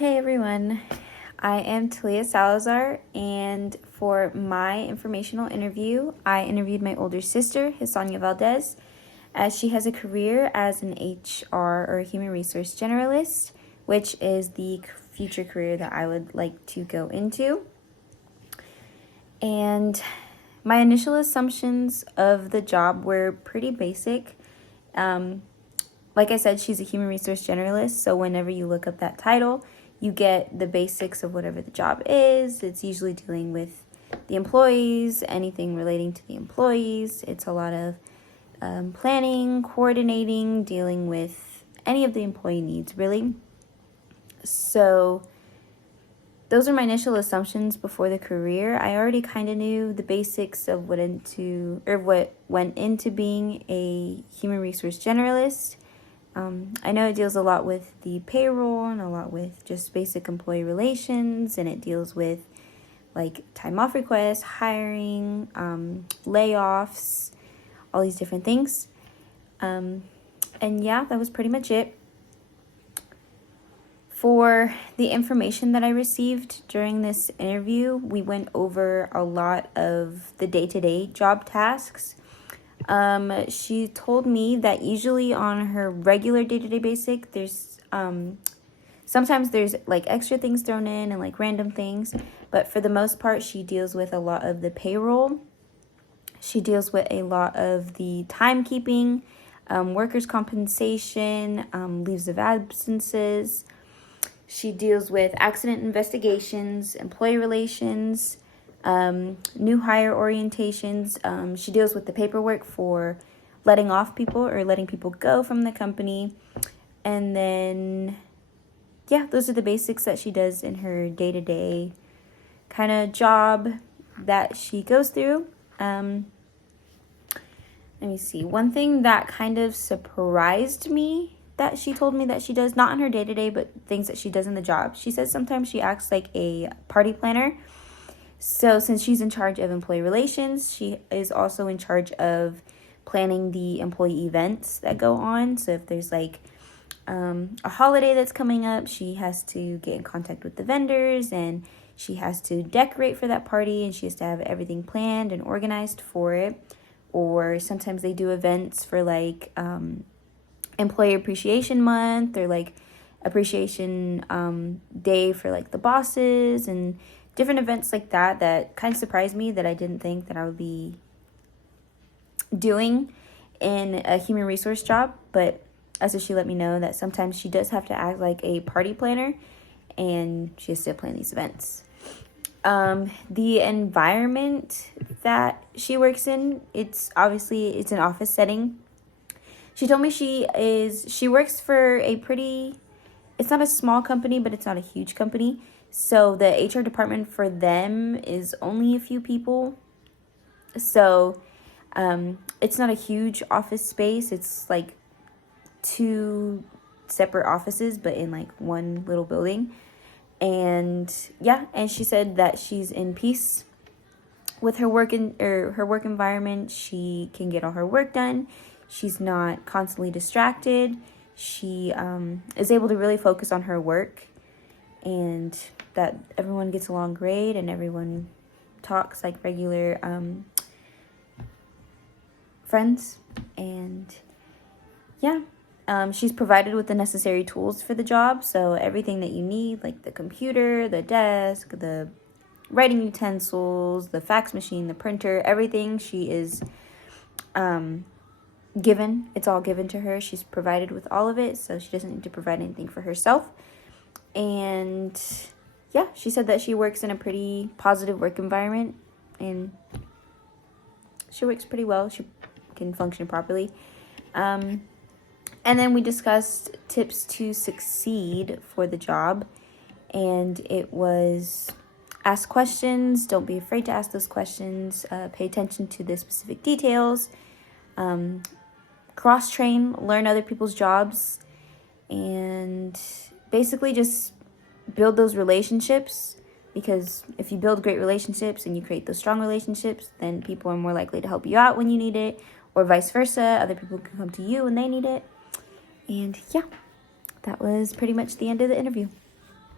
Hey everyone, I am Talia Salazar, and for my informational interview, I interviewed my older sister, Hisania Valdez, as she has a career as an HR or human resource generalist, which is the future career that I would like to go into. And my initial assumptions of the job were pretty basic. Like I said, she's a human resource generalist, so whenever you look up that title, you get the basics of whatever the job is. It's usually dealing with the employees, anything relating to the employees. It's a lot of planning, coordinating, dealing with any of the employee needs, really. So those are my initial assumptions before the career. I already kind of knew the basics of what went into being a human resource generalist. I know it deals a lot with the payroll and a lot with just basic employee relations, and it deals with like time off requests, hiring, layoffs, all these different things. And yeah, that was pretty much it. For the information that I received during this interview, we went over a lot of the day-to-day job tasks. She told me that usually on her regular day-to-day basic, there's sometimes there's like extra things thrown in and like random things, but for the most part, she deals with a lot of the payroll. She deals with a lot of the timekeeping, workers' compensation, leaves of absences. She deals with accident investigations, employee relations, new hire orientations. She deals with the paperwork for letting off people or letting people go from the company. And then, yeah, those are the basics that she does in her day-to-day kind of job that she goes through. Let me see. One thing that kind of surprised me that she told me that she does, not in her day-to-day, but things that she does in the job. She says sometimes she acts like a party planner. So since she's in charge of employee relations, she is also in charge of planning the employee events that go on. So if there's like a holiday that's coming up, she has to get in contact with the vendors and she has to decorate for that party, and she has to have everything planned and organized for it. Or sometimes they do events for like Employee Appreciation Month, or like appreciation day for like the bosses, and different events like that kind of surprised me, that I didn't think that I would be doing in a human resource job. But also she let me know that sometimes she does have to act like a party planner and she has to plan these events. The environment that she works in, it's an office setting. She told me she works for it's not a small company, but it's not a huge company. So the HR department for them is only a few people. So it's not a huge office space. It's like 2 separate offices, but in like one little building. And yeah, and she said that she's in peace with her work environment. She can get all her work done. She's not constantly distracted. She is able to really focus on her work, and that everyone gets along great and everyone talks like regular friends. And yeah, she's provided with the necessary tools for the job. So everything that you need, like the computer, the desk, the writing utensils, the fax machine, the printer, everything she is given. It's all given to her. She's provided with all of it, so she doesn't need to provide anything for herself. And yeah, she said that she works in a pretty positive work environment and she works pretty well. She can function properly. And then we discussed tips to succeed for the job, and it was ask questions. Don't be afraid to ask those questions. Pay attention to the specific details. Cross-train, learn other people's jobs, and basically just build those relationships, because if you build great relationships and you create those strong relationships, then people are more likely to help you out when you need it, or vice versa. Other people can come to you when they need it. And yeah, that was pretty much the end of the interview.